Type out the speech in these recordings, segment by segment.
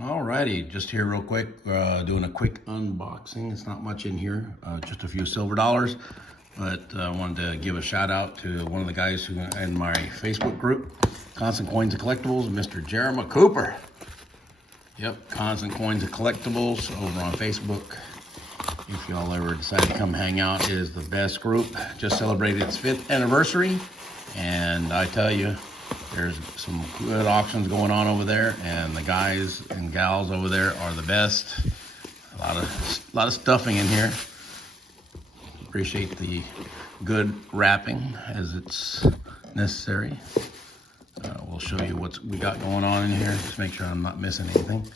Alrighty, just here real quick, doing a quick unboxing. It's not much in here, just a few silver dollars, but I wanted to give a shout out to one of the guys who in my Facebook group, Constant Coins and Collectibles, Mr. Jeremy Cooper. Yep, Constant Coins and Collectibles over on Facebook. If y'all ever decide to come hang out, it is the best group. Just celebrated its 5th anniversary, and I tell you, there's some good auctions going on over there, and the guys and gals over there are the best. A lot of stuffing in here. Appreciate the good wrapping as it's necessary. We'll show you what we got going on in here. Just make sure I'm not missing anything.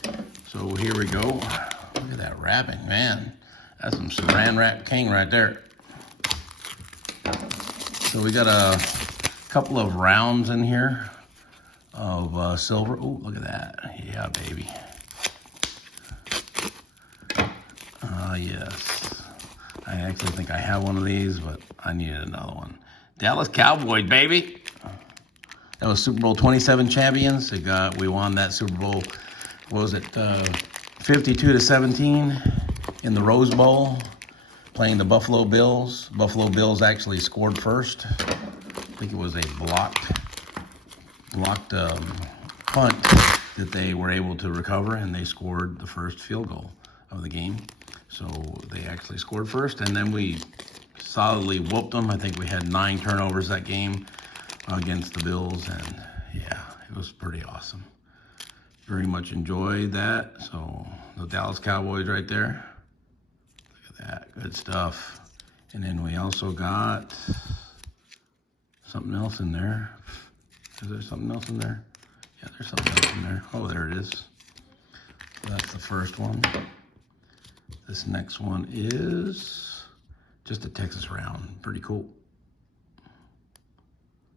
So here we go. Look at that wrapping, man. That's some Saran Wrap King right there. So we got a couple of rounds in here of silver. Oh, look at that. Yeah, baby. Yes. I actually think I have one of these, but I needed another one. Dallas Cowboys, baby. That was Super Bowl 27 champions. We won that Super Bowl, what was it, 52-17 in the Rose Bowl, playing the Buffalo Bills. Buffalo Bills actually scored first. I think it was a blocked punt that they were able to recover, and they scored the first field goal of the game. So they actually scored first, and then we solidly whooped them. I think we had 9 turnovers that game against the Bills, and yeah, it was pretty awesome. Very much enjoyed that. So the Dallas Cowboys right there. Look at that, good stuff. And then we also got something else in there. Is there something else in there? Yeah, there's something else in there. Oh, there it is. So that's the first one. This next one is just a Texas round. Pretty cool.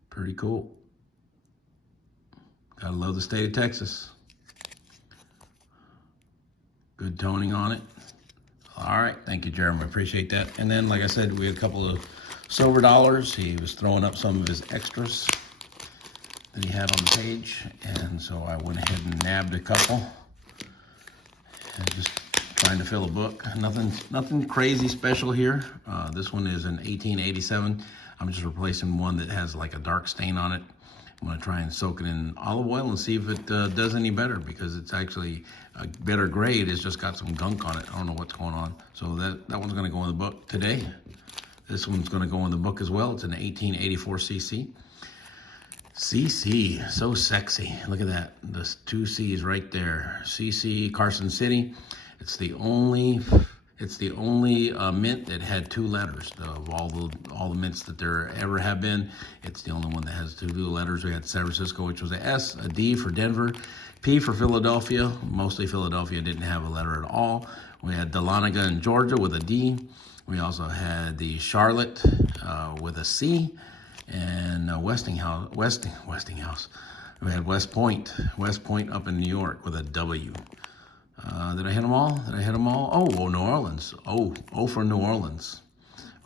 Pretty cool. Gotta love the state of Texas. Good toning on it. All right, thank you, Jeremy. Appreciate that. And then, like I said, we had a couple of silver dollars. He was throwing up some of his extras that he had on the page, and so I went ahead and nabbed a couple. And just trying to fill a book. Nothing crazy special here. This one is an 1887. I'm just replacing one that has like a dark stain on it. I'm gonna try and soak it in olive oil and see if it does any better, because it's actually a better grade. It's just got some gunk on it. I don't know what's going on. So that one's gonna go in the book today. This one's gonna go in the book as well. It's an 1884 CC. CC, so sexy. Look at that, the 2 C's right there. CC, Carson City. It's the only mint that had 2 letters. Of all the mints that there ever have been, it's the only one that has 2 letters. We had San Francisco, which was a S, a D for Denver, P for Philadelphia. Mostly Philadelphia didn't have a letter at all. We had Dahlonega in Georgia with a D. We also had the Charlotte with a C, and Westinghouse. We had West Point up in New York with a W. Did I hit them all? Oh, New Orleans. Oh for New Orleans.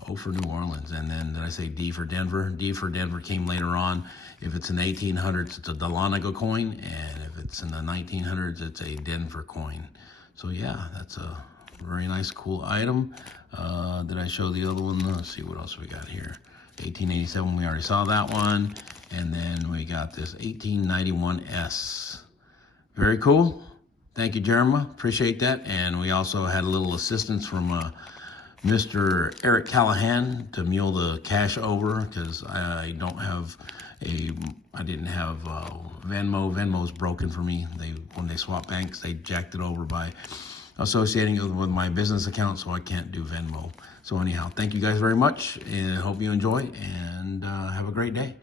Oh for New Orleans. And then did I say D for Denver? D for Denver came later on. If it's in the 1800s, it's a Dahlonega coin, and if it's in the 1900s, it's a Denver coin. So yeah, that's a very nice, cool item. Did I show the other one? Let's see what else we got here. 1887, we already saw that one. And then we got this 1891S. Very cool. Thank you, Jeremy. Appreciate that. And we also had a little assistance from Mr. Eric Callahan to mule the cash over, because I didn't have Venmo. Venmo's broken for me. When they swap banks, they jacked it over by associating it with my business account, so I can't do Venmo. So anyhow, thank you guys very much, and hope you enjoy, and have a great day.